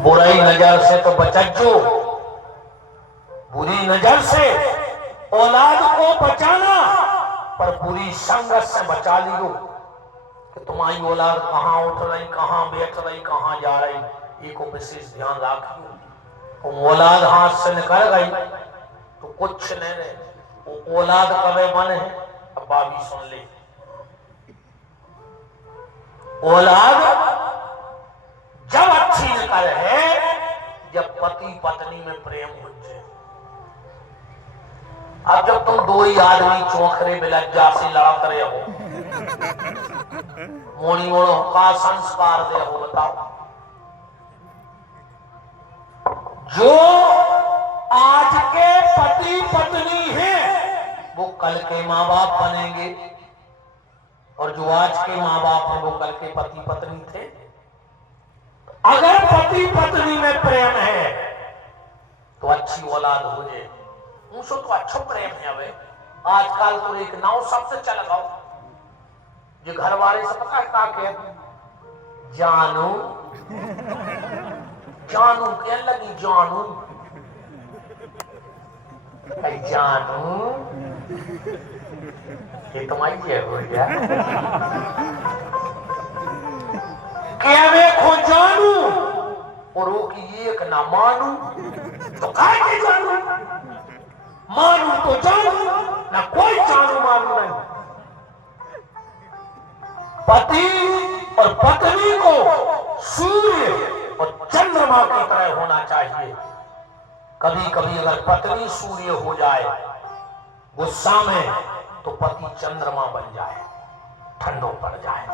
बुरी नजर से तो बचो, बुरी नजर से औलाद को बचाना, पर बुरी संगत से बचा लियो कि तुम्हारी औलाद कहाँ उठ रही, कहाँ बैठ रही, कहाँ जा रही, ये को विशेष ध्यान रखियो। औलाद हाथ से निकल गई तो कुछ नहीं रहे, वो औलाद कबे बने है। अब बाबी सुन ले, औलाद जब अच्छी निकल है जब पति पत्नी में प्रेम हो जाए। अब जब तुम दो ही आदमी चौखरे बिलज्जा से लड़त रहे हो, मोनी मोड़ो का संस्कार दे हो, बताओ। जो आज के पति पत्नी हैं वो कल के माँ बाप बनेंगे, और जो आज के माँ बाप हैं वो कल के पति पत्नी थे। अगर पति पत्नी में प्रेम है तो अच्छी औलाद हो जाए, उनसे तो अच्छा प्रेम है। अबे आजकल तो एक नाव सबसे चल गओ, जो घर वाले से पता है का के जानू जानू क्या लगी, जानू जानू ये तुम्हारी है हो गया क्या देखो जानू, और वो की एक ना मानू तो काय जानू, मानू तो जानू ना, कोई जानू मानू नहीं। पति और पत्नी को सूर्य और चंद्रमा की तरह होना चाहिए। कभी कभी अगर पत्नी सूर्य हो जाए गुस्सा में तो पति चंद्रमा बन जाए, ठंडो पड़ जाए।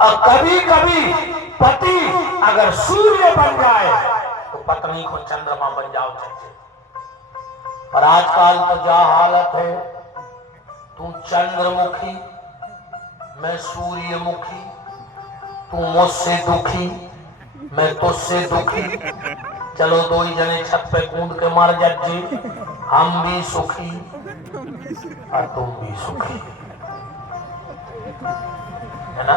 और कभी कभी पति अगर सूर्य बन जाए तो पत्नी को चंद्रमा बन जाओ चाहिए। पर आजकल तो जा हालत है, तू चंद्रमुखी मैं सूर्यमुखी, तू मुझसे दुखी मैं तुझसे दुखी, चलो दो ही जने छत पे कूद के मर जाए, हम भी सुखी और तुम भी सुखी, है ना।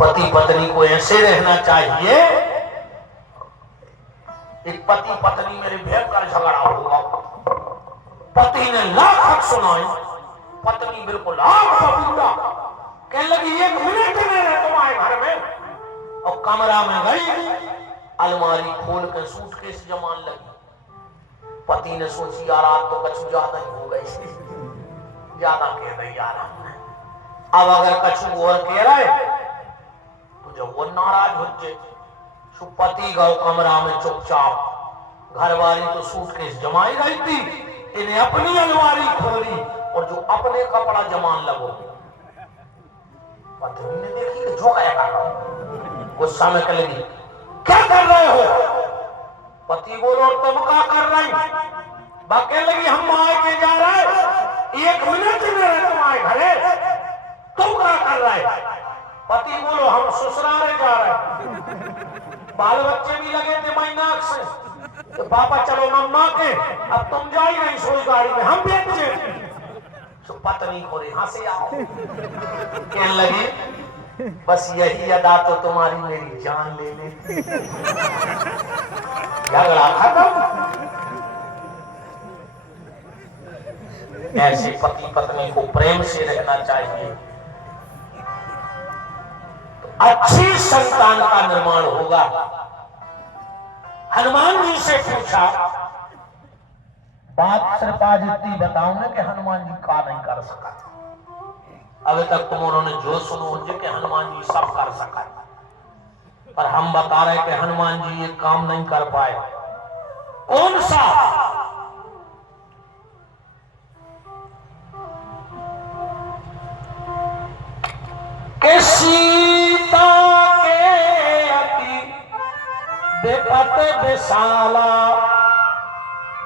पति पत्नी को ऐसे रहना चाहिए। एक पति पत्नी मेरे भयंकर झगड़ा होगा, पति ने लाख हक सुनाए, पत्नी बिल्कुल आग बबूला कहने लगी एक मिनट में रह तुम्हारे घर में, और कमरा में गई, अलमारी खोल कर सूटकेस जमान लगी। पति ने सोची यार आज तो कछु ज्यादा ही हो गई, ज्यादा कह रही यार हमने, अब अगर कछु और कह रहा है तो जब वो नाराज हो जाए। पति गौ कमरा में चुपचाप, घरवाली तो सूटकेस जमाई गई थी, इन्हें अपनी अलमारी खोली और जो अपने कपड़ा जमान लगो। पत्नी ने देखी कि झोंका गुस्सा में कह लगी क्या कर रहे हो। पति बोलो तुम क्या कर रही, कहने लगी हम माए के जा रहे, एक मिनट में तुम्हारे घरे, तुम क्या कर रहे। पति बोलो हम ससुराल जा रहे, बाल बच्चे भी लगे थे महीनाक से, तो पापा चलो मम्मा के, अब तुम जा ही नहीं सोच गाड़ी में, हम बेचे। तो पत्नी को यहाँ से आओ, कहने लगे बस यही अदा तो तुम्हारी मेरी जान ले लेती। झगड़ा खत्म। ऐसे पति पत्नी को प्रेम से रहना चाहिए, अच्छी संतान का निर्माण होगा। हनुमान जी से पूछा, बात सिर्फ आज इतनी बताऊं ना कि हनुमान जी का नहीं कर सका। अभी तक तुम उन्होंने जो सुनो कि हनुमान जी सब कर सका, पर हम बता रहे कि हनुमान जी ये काम नहीं कर पाए। कौन सा? कि सीता के अति बेपत बेसाला।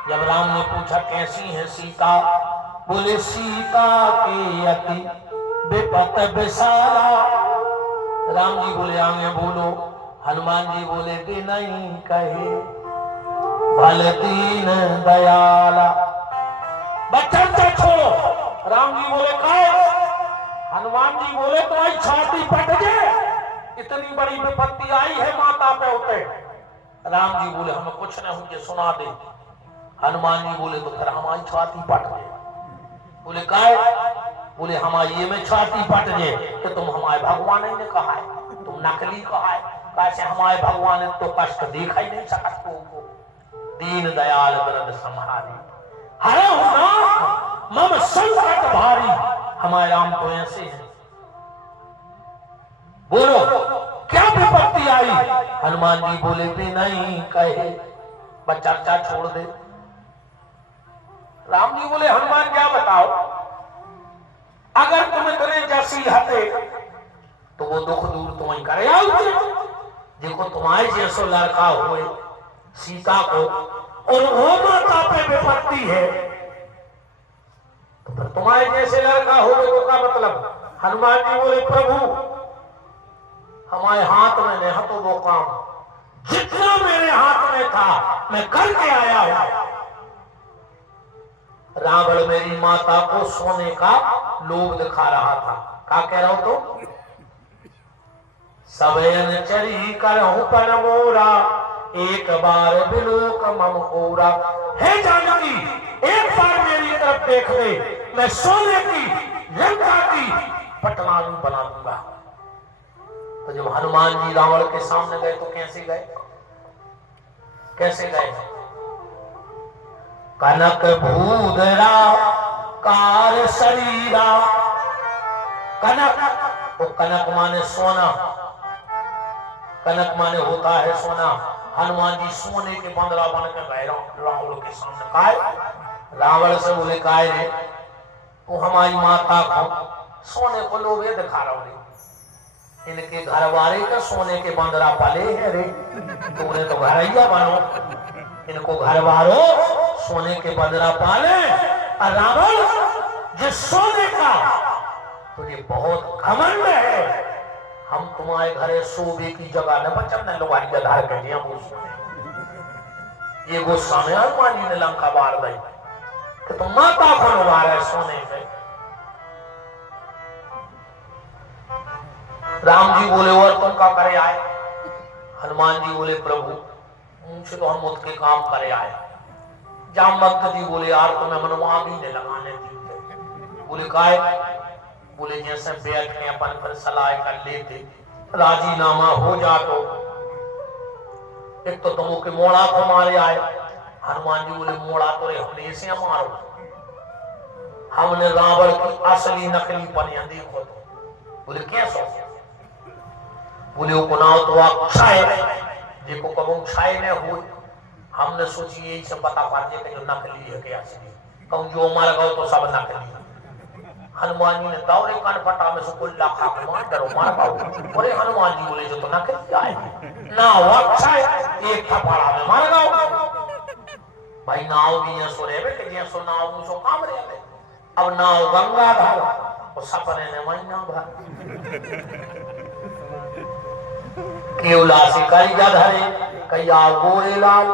जब राम ने पूछा कैसी है सीता, बोले सीता के अति बेपत बेसाला। राम जी बोले आगे बोलो, हनुमान जी बोले दे नहीं कहे भल दीन दयाला। बच्चा छोड़ो। राम जी बोले कहे, हनुमान जी बोले तुम्हारी छाती पट जाए इतनी बड़ी विपत्ति आई है माता पे उते। राम जी बोले हमें कुछ न हुई सुना दे। हनुमान जी बोले तो फिर हमारी छाती पट गए। बोले काय? बोले हमारी ये में छाती पट गए कि तुम हमारे भगवान ने कहा है, तुम नकली कहा है। कैसे हमारे भगवान ने तो कष्ट देखा ही नहीं सकत को। दीन दयाल दर्द संहारी हरे हो मम संकट भारी। हमारे राम तो ऐसे हैं। बोलो क्या विपत्ति आई? हनुमान जी बोले भी नहीं कहे, बस चर्चा छोड़ दे। राम जी बोले हनुमान क्या बताओ, अगर तुम इतने जैसी हते तो वो दुख दूर तुम्हें करे आओ। देखो तुम्हारे जैसो लड़का हुए सीता को और वो माता पे विपत्ति है, तो फिर तुम्हारे जैसे लड़का हो तो क्या मतलब? हनुमान जी बोले प्रभु हमारे हाथ में नहीं तो वो काम जितना मेरे हाथ में था मैं करके आया हूं। रावण मेरी माता को सोने का लोभ दिखा रहा था। क्या कह रहा हूं? तो सबयन चरी करहूं पर मोरा, एक बार बिलोक मम कोरा। हे जानकी एक बार मेरी तरफ देख ले, मैं सोने की लंका की पटनानी बना दूंगा। तो जब हनुमान जी रावण के सामने गए तो कैसे गए? कैसे गए? कनक भूधरा कार शरीरा। कनक वो कनक माने सोना, कनक माने होता है सोना। हनुमान जी सोने के बंदरा बन के गए रावण के सामने। काय? रावण से बोले काय रे वो हमारी माता को सोने को लोभे दिखा रहा हूं। इनके घर वाले का सोने के बंदरा पाले है रे, तुमने तो घरैया बनो। इनको घर वालों सोने के बंदरा पाले और रावण जिस सोने का तुझे बहुत घमंड है, हम तुम्हारे घरे सोबे की जगह न बचन न लोगारी का धार कर दिया। ये गुस्सा में हनुमान जी ने लंका बार दी कि तुम माता को लुभा रहे सोने पे। राम जी बोले और तुम क्या करे आए? हनुमान जी बोले प्रभु मुझसे तो हम मुझ के काम करे आए। जामवंत जी बोले यार तुम्हें मनवा भी नहीं लगाने दी। बोले काय? बोले जैसे बैठ के अपन पर सलाह कर लेते राजीनामा हो जा तो एक तो तुमों के मोड़ा को मारे आए। हनुमान जी बोले मोड़ा तो रे हमने इसे मारो, हमने रावण की असली नकली पनिया देखो। तो बोले कैसे? बोले को नाव तो अक्षय देखो कब अक्षय ने हो। हमने सोची यही सब बता पाते कि जो नकली है क्या असली कहूं जो मार गो तो सब नकली। हनुमान जी ने दौरे कान फटा में से कुल्ला खा के मार डरो मार पाओ। अरे हनुमान जी बोले जो तो नकली आए ना अक्षय एक थप्पड़ा में मार गो। भाई नाव भी ये सो रहे कि जे सो नाव मुझो काम रहे। अब नाव गंगाधर और सपने ने महीना भर केवला से कई गधरे कई आओ गोरे लाल।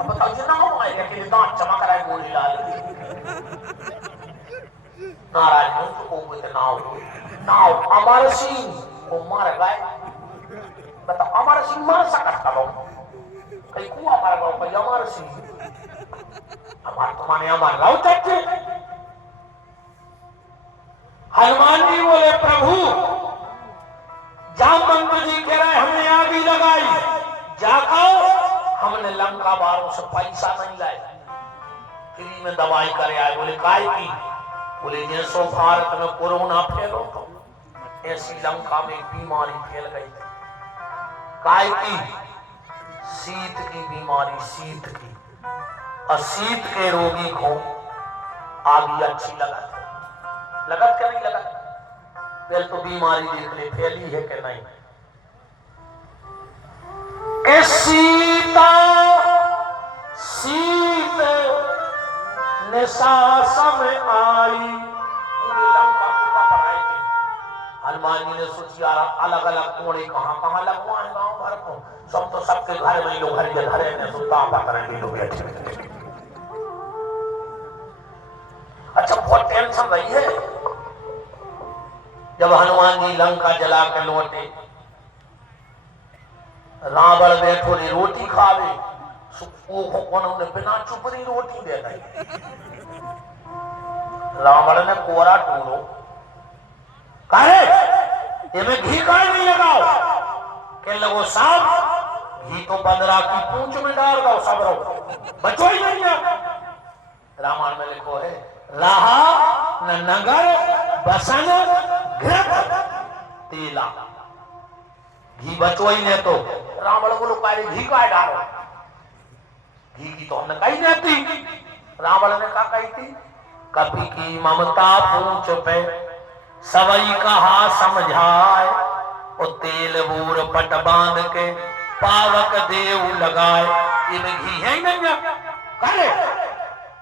बताओ जो नाव आए लेकिन दांत चमक रहा है गोरे लाल। नाराज हो तो वो नाव अमर सिंह वो मार गए। बताओ अमर सिंह मार सकता हो? कई कुआ मार गया कई अमर सिंह। हमारे तुम्हारे अमर लाओ चाचे। हनुमान जी बोले प्रभु जामवंत जी कह रहे हमने आग ही लगाई जाकर हमने लंका बारों से पैसा नहीं लाए, फ्री में दवाई करे आए। बोले काय की? बोले जैसो भारत में कोरोना फैलो तो ऐसी लंका में बीमारी फैल गई। काय की? शीत की बीमारी, शीत की। और शीत के रोगी को आग अच्छी लगत क्या नहीं लगत? पहले तो बीमारी देख ले फैली है कि नहीं। सीता शीत निशासन आई। हनुमान जी ने सोची अलग अलग कोड़े कहां कहां लगवाए गांव भर को। सब तो सबके घर में लोग घर के घरे में सुता पकड़ेंगे लोग बैठे। अच्छा बहुत टेंशन रही है। जब हनुमान जी लंका जला के लौटे रावण बैठो रे रोटी खावे, उन्होंने बिना चुपरी रोटी दे दी। रावण ने कोरा टूरो, करे इनमें घी का नहीं लगाओ, के लगो साहब घी तो बंदरा की पूंछ में डाल दो, सब रहो बचो ही नहीं है। रामायण में लिखो है राहा न नगर बसन घृत तेला, घी बचो ही नहीं तो रावण बोलो पहले घी का डालो, घी की तो हमने कही नहीं थी। रावण ने कहा कही थी, कभी की ममता पूंछ पे सवई कहा समझाए, और तेल बूर पट बांध के पावक देव लगाए। इनमें घी है ही नहीं है, करे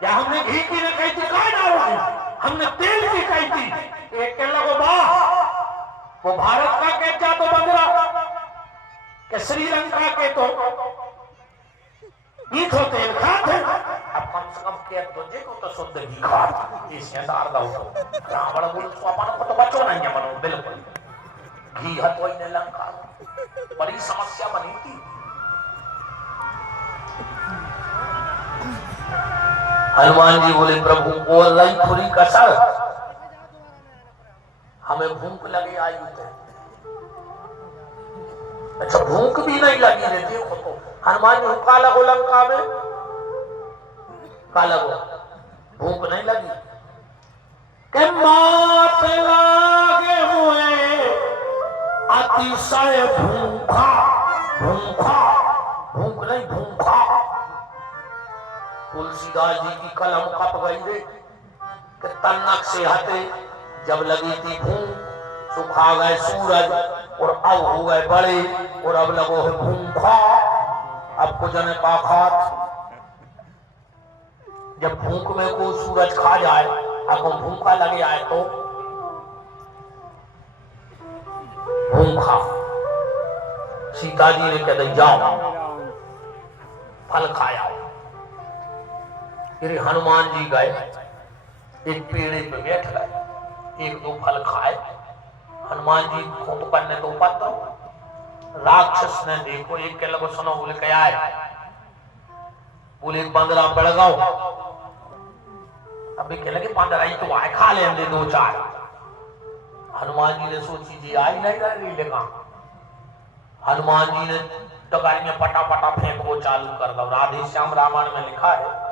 या हमने घी की ने कही थी कहा डालोगी, हमने तेल की कही थी। एक के लगो वाह वो भारत का कहता तो बंदरा के श्रीलंका के तो घी तो तेल खाते, अब कम से कम के तुझे को तो शुद्ध घी खाते इसे दार दाओ। रावण बोल तो अपन को तो बचो नहीं है मनो, बिल्कुल घी हतो ही ने लंका, बड़ी समस्या बनी थी। हनुमान जी बोले प्रभु और लाई खुरी कसर, हमें भूख लगी आयु थे। अच्छा भूख भी नहीं लगी रे, देखो तो हनुमान जी का लगो लंका में, का लगो भूख नहीं लगी के मात लागे हुए अतिशय भूखा, भूखा भूख नहीं भूखा। तुलसीदास जी की कलम कप गई रे कि तन्नक से हटे, जब लगी थी भूख सुखा गए सूरज, और अब हो गए बड़े, और अब लगो है भूखा। अब कुछ ने का खात, जब भूख में को सूरज खा जाए, आपको भूखा लगे आए तो भूखा। सीता जी ने कहते जाओ फल खाया। फिर हनुमान जी गए एक पेड़ पे बैठ गए, एक दो फल खाए। हनुमान जी खूब करने तो पत्थर, राक्षस ने देखो एक के लगो सुनो, बोले क्या है, बोले बंदरा बढ़ गओ। अभी कह लगे बंदरा ही तो आए, खा ले दो चार। हनुमान जी ने सोची जी आई नहीं रही लेगा, हनुमान जी ने टगारी में पटा पटा फेंको चालू कर दो। राधे श्याम रामायण में लिखा है